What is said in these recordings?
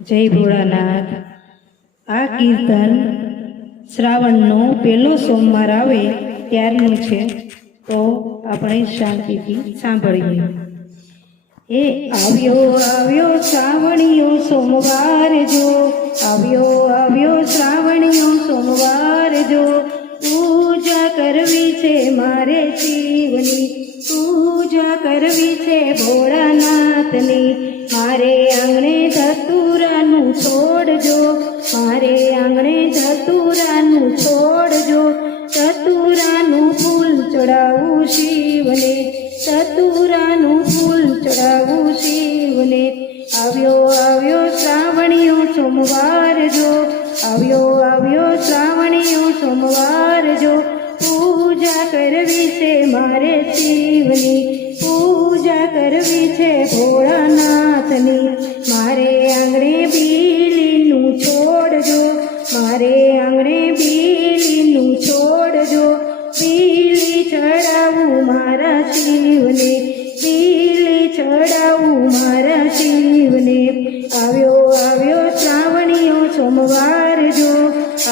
જય ભોળાનાથ. આ કીર્તન શ્રાવણનો પહેલો સોમવાર આવે ત્યારનું છે, તો આપણે શાંતિથી સાંભળીએ. એ આવ્યો આવ્યો શ્રાવણીયો સોમવાર જો, આવ્યો આવ્યો શ્રાવણીયો સોમવાર જો. પૂજા કરવી છે મારે શિવની, પૂજા કરવી છે ભોળાનાથની. મારે ધતુરાનું ફૂલ ચડાવું શિવને. આવ્યો આવ્યો શ્રાવણીયો સોમવાર જો. આવ્યો આવ્યો શ્રાવણીયો સોમવાર જો. પૂજા કરવી છે મારે શિવની. પૂજા કરવી છે ભોળાનાથની. મારે આંગણે બીલીનું છોડજો મારે આંગણે બીલીનું મારા શિવને પીલી ચડાવું મારા શિવને. આવ્યો આવ્યો શ્રાવણીઓ સોમવાર જો,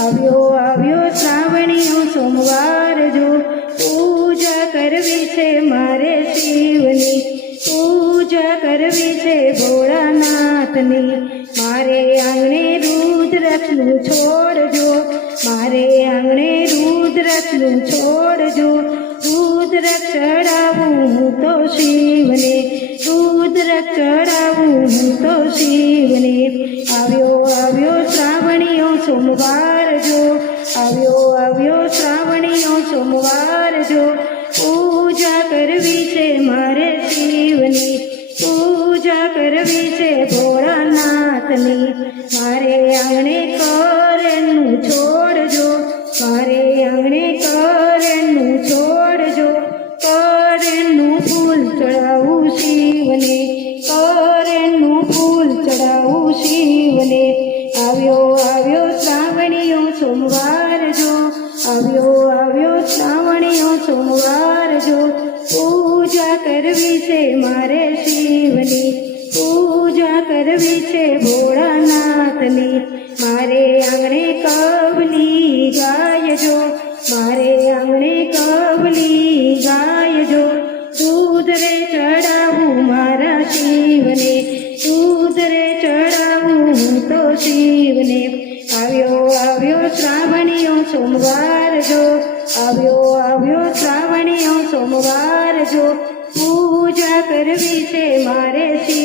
આવ્યો આવ્યો શ્રાવણીઓ સોમવાર જો. પૂજા કરવી છે મારે શિવની, પૂજા કરવી છે ભોળાનાથની. મારે આંગણે રુદ્રક્ષનું છોડજો મારે આંગણે રુદ્રક્ષનું છોડજો રુદ્ર ચડાવું હું તો શિવને રુદ્ર ચડાવું હું તો શિવને. આવ્યો આવ્યો શ્રાવણીઓ, સોમવાર જો. આવ્યો આવ્યો શ્રાવણીઓ, સોમવાર જો. પૂજા કરવી છે મારે શિવની. પૂજા કરવી છે ભોળાનાથની. મારે આંગણે કરેણનું છોડજો મારે આંગણે શિવને, કરણનું ફૂલ ચડાવું શિવને. આવ્યો આવ્યો શ્રાવણીયો સોમવાર જો, આવ્યો આવ્યો શ્રાવણીયો સોમવાર જો. પૂજા કરવી છે મારે શિવની, પૂજા કરવી છે ભોળાનાથની. મારે આંગણે કવલી ગાયજો મારે આંગણે કવલી ગાયજો દૂધ રે ચડાવું મારા શિવને દૂધ રે ચડાવું તો શિવને. આવ્યો આવ્યો શ્રાવણીયો સોમવાર જો, આવ્યો આવ્યો શ્રાવણીયો સોમવાર જો. પૂજા કરવી છે મારે શિવની